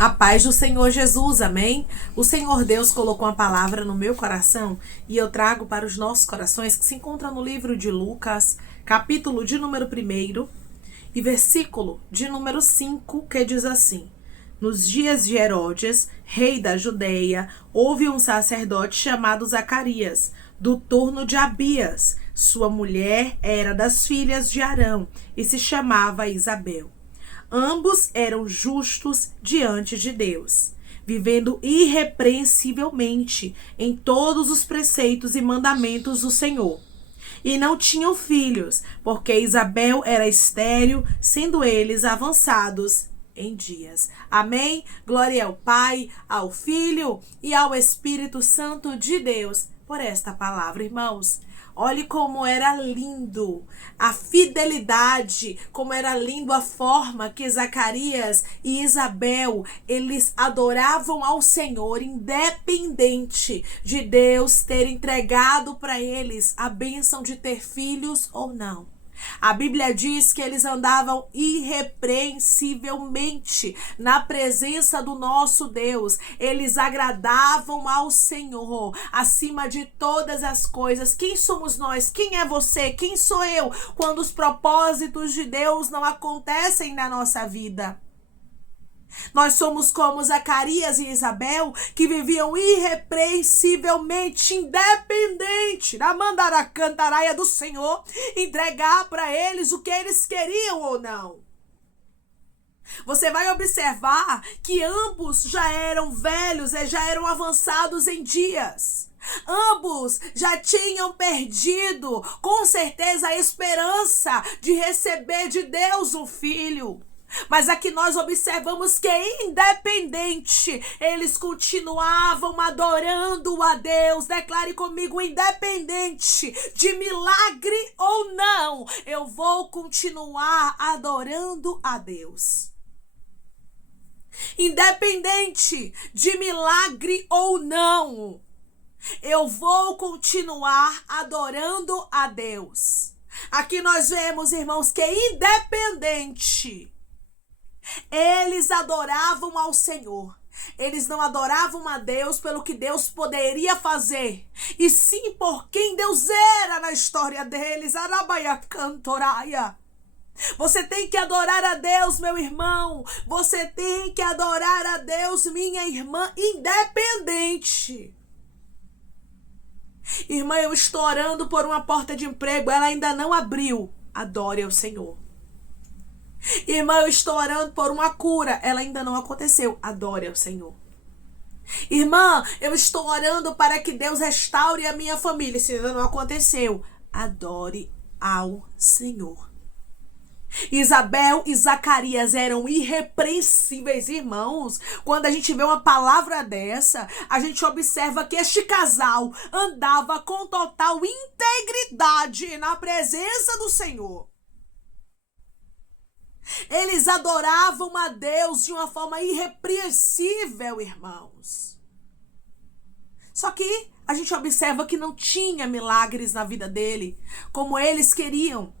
A paz do Senhor Jesus, amém? O Senhor Deus colocou uma palavra no meu coração e eu trago para os nossos corações, que se encontra no livro de Lucas, capítulo de número 1 e versículo de número 5, que diz assim: Nos dias de Herodes, rei da Judeia, houve um sacerdote chamado Zacarias, do turno de Abias. Sua mulher era das filhas de Arão e se chamava Isabel. Ambos eram justos diante de Deus, vivendo irrepreensivelmente em todos os preceitos e mandamentos do Senhor. E não tinham filhos, porque Isabel era estéril, sendo eles avançados em dias. Amém? Glória ao Pai, ao Filho e ao Espírito Santo de Deus por esta palavra, irmãos. Olhe como era lindo a fidelidade, como era lindo a forma que Zacarias e Isabel, eles adoravam ao Senhor, independente de Deus ter entregado para eles a bênção de ter filhos ou não. A Bíblia diz que eles andavam irrepreensivelmente na presença do nosso Deus. Eles agradavam ao Senhor acima de todas as coisas. Quem somos nós? Quem é você? Quem sou eu? Quando os propósitos de Deus não acontecem na nossa vida. Nós somos como Zacarias e Isabel, que viviam irrepreensivelmente, independente da mandaracantaraia do Senhor, entregar para eles o que eles queriam ou não. Você vai observar que ambos já eram velhos e já eram avançados em dias. Ambos já tinham perdido, com certeza, a esperança de receber de Deus um filho. Mas aqui nós observamos que, independente, eles continuavam adorando a Deus. Declare comigo: independente de milagre ou não, eu vou continuar adorando a Deus. Independente de milagre ou não, eu vou continuar adorando a Deus. Aqui nós vemos, irmãos, que independente, eles adoravam ao Senhor. Eles não adoravam a Deus pelo que Deus poderia fazer, e sim por quem Deus era na história deles. Arabaiacantoraia. Você tem que adorar a Deus, meu irmão. Você tem que adorar a Deus, minha irmã, independente. Irmã, eu estou orando por uma porta de emprego, ela ainda não abriu. Adore ao Senhor. Irmã, eu estou orando por uma cura, ela ainda não aconteceu. Adore ao Senhor. Irmã, eu estou orando para que Deus restaure a minha família, isso ainda não aconteceu. Adore ao Senhor. Isabel e Zacarias eram irrepreensíveis, irmãos. Quando a gente vê uma palavra dessa, a gente observa que este casal andava com total integridade na presença do Senhor. Eles adoravam a Deus de uma forma irrepreensível, irmãos. Só que a gente observa que não tinha milagres na vida dele, como eles queriam,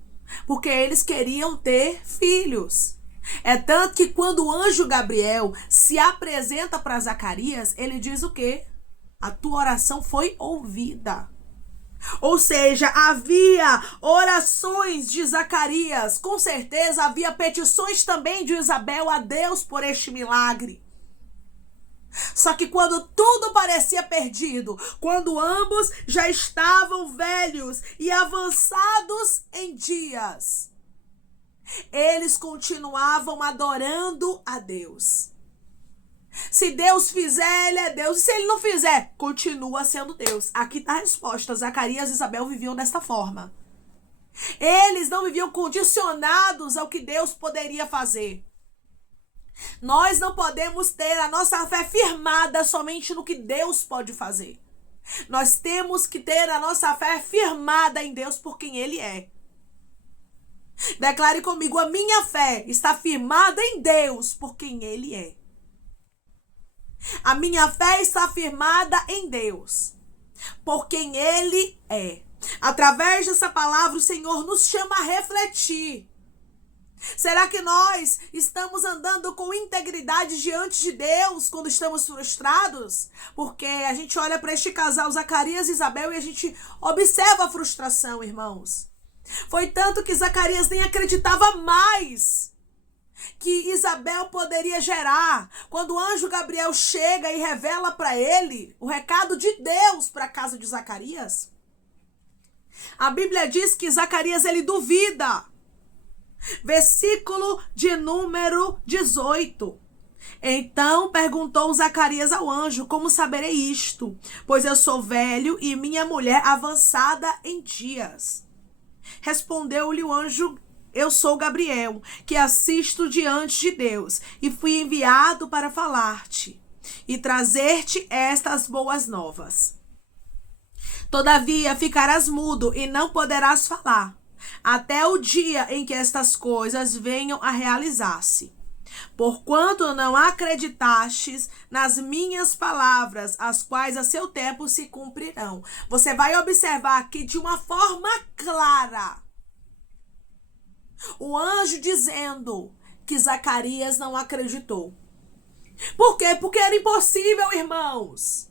porque eles queriam ter filhos. É tanto que quando o anjo Gabriel se apresenta para Zacarias, ele diz o quê? A tua oração foi ouvida. Ou seja, havia orações de Zacarias, com certeza havia petições também de Isabel a Deus por este milagre. Só que quando tudo parecia perdido, quando ambos já estavam velhos e avançados em dias, eles continuavam adorando a Deus. Se Deus fizer, ele é Deus. E se ele não fizer, continua sendo Deus. Aqui está a resposta. Zacarias e Isabel viviam desta forma. Eles não viviam condicionados ao que Deus poderia fazer. Nós não podemos ter a nossa fé firmada somente no que Deus pode fazer. Nós temos que ter a nossa fé firmada em Deus por quem Ele é. Declare comigo: a minha fé está firmada em Deus por quem Ele é. A minha fé está firmada em Deus, por quem Ele é. Através dessa palavra, o Senhor nos chama a refletir Será que nós estamos andando com integridade diante de Deus quando estamos frustrados? Porque a gente olha para este casal, Zacarias e Isabel, e a gente observa a frustração, irmãos. Foi tanto que Zacarias nem acreditava mais que Isabel poderia gerar. Quando o anjo Gabriel chega e revela para ele o recado de Deus para a casa de Zacarias, a Bíblia diz que Zacarias ele duvida. Versículo de número 18. Então perguntou Zacarias ao anjo: como saberei isto? Pois eu sou velho e minha mulher avançada em dias. Respondeu-lhe o anjo: eu sou Gabriel, que assisto diante de Deus, e fui enviado para falar-te e trazer-te estas boas novas. Todavia ficarás mudo e não poderás falar, até o dia em que estas coisas venham a realizar-se. Porquanto não acreditastes nas minhas palavras, as quais a seu tempo se cumprirão. Você vai observar aqui de uma forma clara o anjo dizendo que Zacarias não acreditou. Por quê? Porque era impossível, irmãos.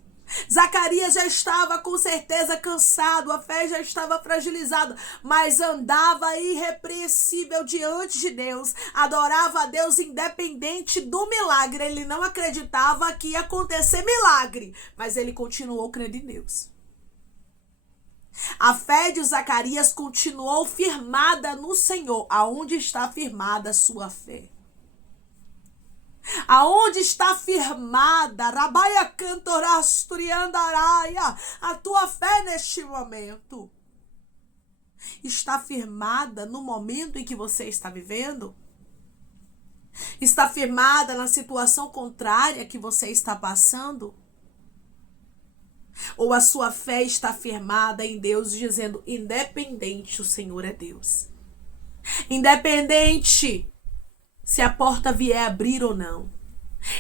Zacarias já estava com certeza cansado, a fé já estava fragilizada, mas andava irrepreensível diante de Deus, adorava a Deus independente do milagre. Ele não acreditava que ia acontecer milagre, mas ele continuou crendo em Deus. A fé de Zacarias continuou firmada no Senhor. Aonde está firmada a sua fé? Aonde está firmada, Rabaia Cantorasturiandaraia, a tua fé neste momento? Está firmada no momento em que você está vivendo? Está firmada na situação contrária que você está passando? Ou a sua fé está firmada em Deus, dizendo: independente, o Senhor é Deus. Independente se a porta vier abrir ou não.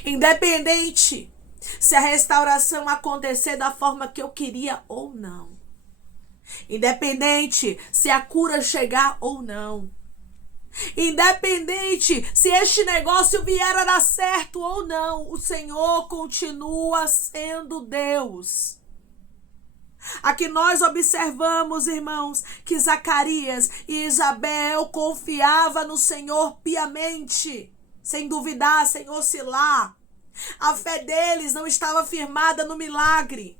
Independente se a restauração acontecer da forma que eu queria ou não. Independente se a cura chegar ou não. Independente se este negócio vier a dar certo ou não, o Senhor continua sendo Deus. Aqui nós observamos, irmãos, que Zacarias e Isabel confiavam no Senhor piamente, sem duvidar, sem oscilar. A fé deles não estava firmada no milagre.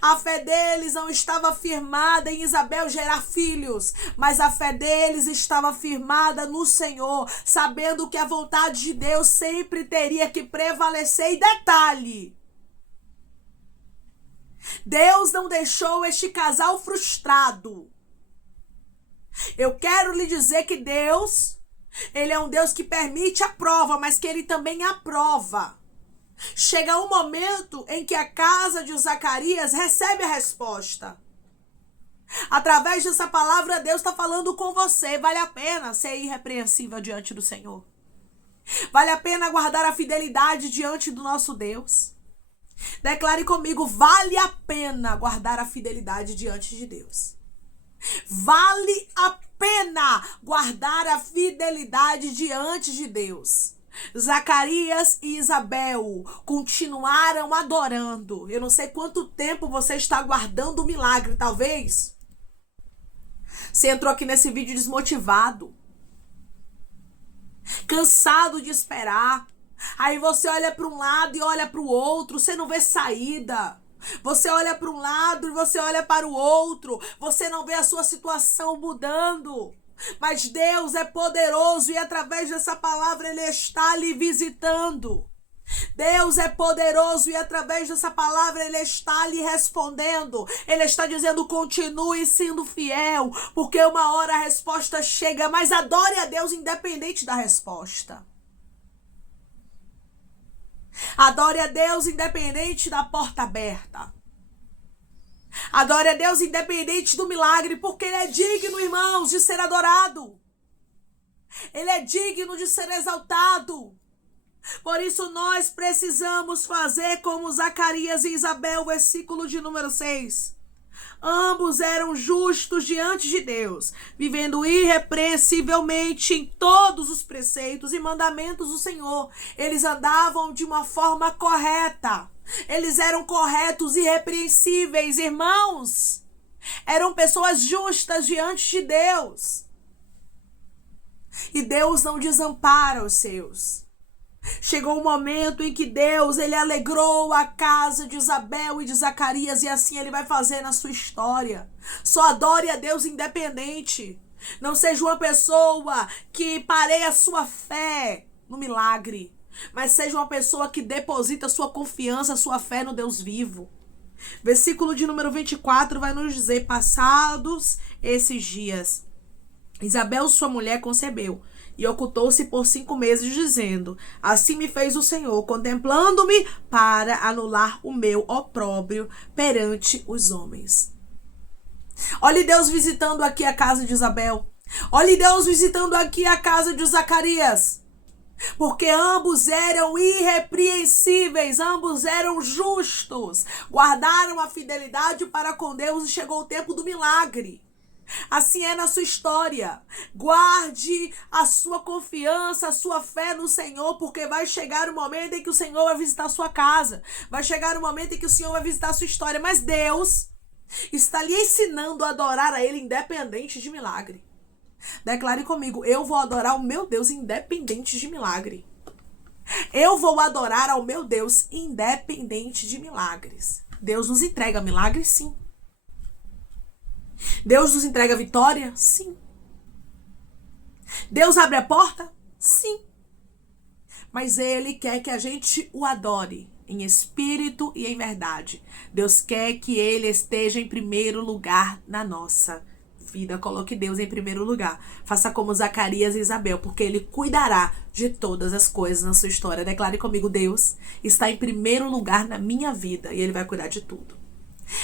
A fé deles não estava firmada em Isabel gerar filhos, mas a fé deles estava firmada no Senhor, sabendo que a vontade de Deus sempre teria que prevalecer. E detalhe, Deus não deixou este casal frustrado. Eu quero lhe dizer que Deus, Ele é um Deus que permite a prova, mas que Ele também aprova. Chega um momento em que a casa de Zacarias recebe a resposta. Através dessa palavra, Deus está falando com você. Vale a pena ser irrepreensível diante do Senhor. Vale a pena guardar a fidelidade diante do nosso Deus. Declare comigo: vale a pena guardar a fidelidade diante de Deus. Vale a pena guardar a fidelidade diante de Deus. Zacarias e Isabel continuaram adorando. Eu não sei quanto tempo você está aguardando o milagre. Talvez você entrou aqui nesse vídeo desmotivado, cansado de esperar. Aí você olha para um lado e olha para o outro, você não vê saída. Você olha para um lado e você olha para o outro, você não vê a sua situação mudando. Mas Deus é poderoso e através dessa palavra Ele está lhe visitando. Deus é poderoso e através dessa palavra Ele está lhe respondendo. Ele está dizendo: continue sendo fiel, porque uma hora a resposta chega. Mas adore a Deus independente da resposta. Adore a Deus independente da porta aberta. Adore a Deus independente do milagre, porque Ele é digno, irmãos, de ser adorado. Ele é digno de ser exaltado. Por isso nós precisamos fazer como Zacarias e Isabel, versículo de número 6. Ambos eram justos diante de Deus, vivendo irrepreensivelmente em todos os preceitos e mandamentos do Senhor. Eles andavam de uma forma correta. Eles eram corretos e irrepreensíveis, irmãos. Eram pessoas justas diante de Deus. E Deus não desampara os seus. Chegou um momento em que Deus, ele alegrou a casa de Isabel e de Zacarias, e assim ele vai fazer na sua história. Só adore a Deus independente. Não seja uma pessoa que pareia a sua fé no milagre, mas seja uma pessoa que deposita sua confiança, sua fé no Deus vivo. Versículo de número 24 vai nos dizer: passados esses dias, Isabel, sua mulher, concebeu e ocultou-se por 5 meses, dizendo: assim me fez o Senhor, contemplando-me para anular o meu opróbrio perante os homens. Olhe Deus visitando aqui a casa de Isabel. Olhe Deus visitando aqui a casa de Zacarias. Porque ambos eram irrepreensíveis, ambos eram justos, guardaram a fidelidade para com Deus e chegou o tempo do milagre. Assim é na sua história. Guarde a sua confiança, a sua fé no Senhor, porque vai chegar o momento em que o Senhor vai visitar a sua casa. Vai chegar o momento em que o Senhor vai visitar a sua história. Mas Deus está lhe ensinando a adorar a Ele independente de milagre. Declare comigo: eu vou adorar o meu Deus independente de milagre. Eu vou adorar ao meu Deus independente de milagres. Deus nos entrega milagres, sim. Deus nos entrega vitória? Sim. Deus abre a porta? Sim. Mas Ele quer que a gente o adore em espírito e em verdade. Deus quer que Ele esteja em primeiro lugar na nossa vida. Coloque Deus em primeiro lugar. Faça como Zacarias e Isabel, porque Ele cuidará de todas as coisas na sua história. Declare comigo: Deus está em primeiro lugar na minha vida e Ele vai cuidar de tudo.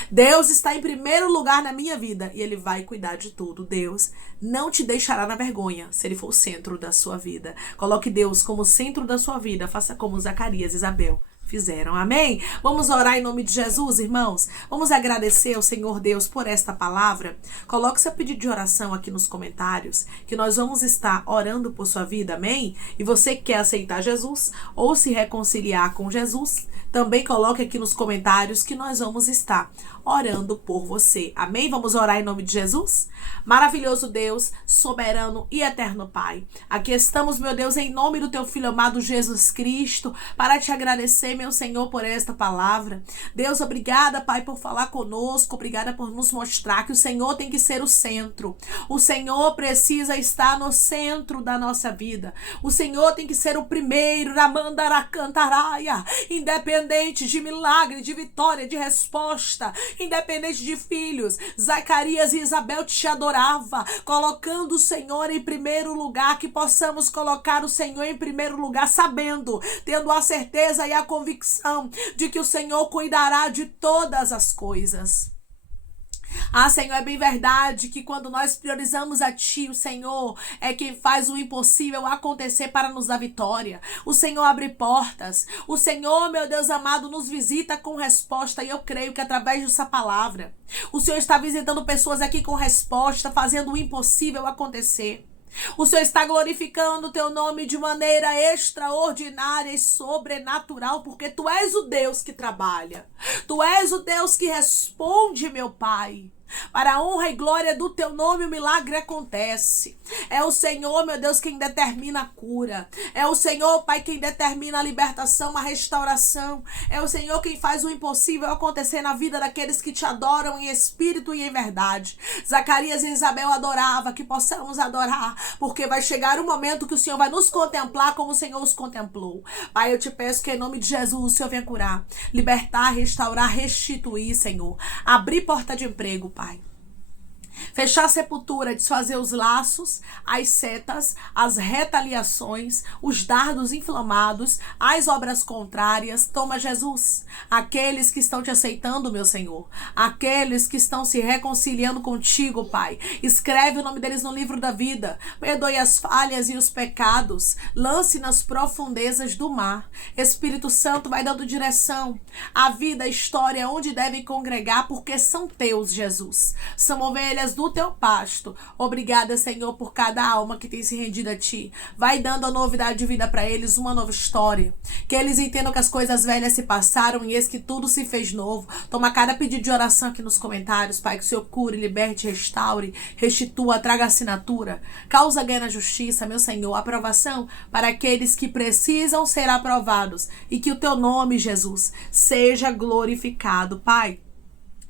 Deus está em primeiro lugar na minha vida e Ele vai cuidar de tudo. Deus não te deixará na vergonha se Ele for o centro da sua vida. Coloque Deus como centro da sua vida. Faça como Zacarias e Isabel fizeram. Amém? Vamos orar em nome de Jesus, irmãos. Vamos agradecer ao Senhor Deus por esta palavra. Coloque seu pedido de oração aqui nos comentários, que nós vamos estar orando por sua vida. Amém? E você que quer aceitar Jesus ou se reconciliar com Jesus, também coloque aqui nos comentários que nós vamos estar orando por você. Amém? Vamos orar em nome de Jesus? Maravilhoso Deus, soberano e eterno Pai. Aqui estamos, meu Deus, em nome do teu Filho amado Jesus Cristo, para te agradecer, meu Senhor, por esta palavra. Deus, obrigada, Pai, por falar conosco. Obrigada por nos mostrar que o Senhor tem que ser o centro. O Senhor precisa estar no centro da nossa vida. O Senhor tem que ser o primeiro, Ramandaracantaraya, independente de milagre, de vitória, de resposta, independente de filhos. Zacarias e Isabel te adorava, colocando o Senhor em primeiro lugar, que possamos colocar o Senhor em primeiro lugar, sabendo, tendo a certeza e a convicção de que o Senhor cuidará de todas as coisas. Ah, Senhor, é bem verdade que quando nós priorizamos a Ti, o Senhor é quem faz o impossível acontecer para nos dar vitória. O Senhor abre portas. O Senhor, meu Deus amado, nos visita com resposta. E eu creio que através dessa palavra, o Senhor está visitando pessoas aqui com resposta, fazendo o impossível acontecer. O Senhor está glorificando o teu nome de maneira extraordinária e sobrenatural, porque tu és o Deus que trabalha. Tu és o Deus que responde, meu Pai. Para a honra e glória do teu nome, o milagre acontece. É o Senhor, meu Deus, quem determina a cura. É o Senhor, Pai, quem determina a libertação, a restauração. É o Senhor quem faz o impossível acontecer na vida daqueles que te adoram em espírito e em verdade. Zacarias e Isabel adoravam, que possamos adorar, porque vai chegar o momento que o Senhor vai nos contemplar como o Senhor os contemplou. Pai, eu te peço que em nome de Jesus o Senhor venha curar, libertar, restaurar, restituir, Senhor. Abrir porta de emprego, Pai. Fechar a sepultura, desfazer os laços, as setas, as retaliações, os dardos inflamados, as obras contrárias. Toma, Jesus, aqueles que estão te aceitando, meu Senhor, aqueles que estão se reconciliando contigo, Pai. Escreve o nome deles no livro da vida. Perdoe as falhas e os pecados. Lance nas profundezas do mar. Espírito Santo vai dando direção. A vida, a história, onde devem congregar, porque são teus, Jesus. São ovelhas do teu pasto. Obrigada, Senhor, por cada alma que tem se rendido a ti. Vai dando a novidade de vida para eles, uma nova história. Que eles entendam que as coisas velhas se passaram e eis que tudo se fez novo. Toma cada pedido de oração aqui nos comentários, Pai, que o Senhor cure, liberte, restaure, restitua, traga assinatura. Causa ganho na justiça, meu Senhor. Aprovação para aqueles que precisam ser aprovados. E que o teu nome, Jesus, seja glorificado, Pai.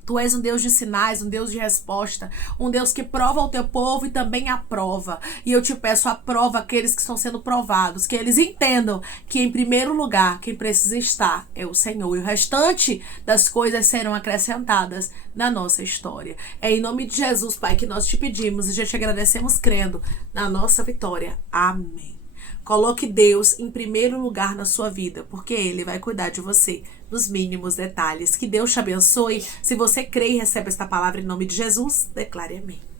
Tu és um Deus de sinais, um Deus de resposta, um Deus que prova o teu povo e também aprova. E eu te peço, aprova aqueles que estão sendo provados, que eles entendam que em primeiro lugar quem precisa estar é o Senhor. E o restante das coisas serão acrescentadas na nossa história. É em nome de Jesus, Pai, que nós te pedimos e já te agradecemos crendo na nossa vitória. Amém. Coloque Deus em primeiro lugar na sua vida, porque Ele vai cuidar de você nos mínimos detalhes. Que Deus te abençoe. Se você crê e recebe esta palavra em nome de Jesus, declare amém.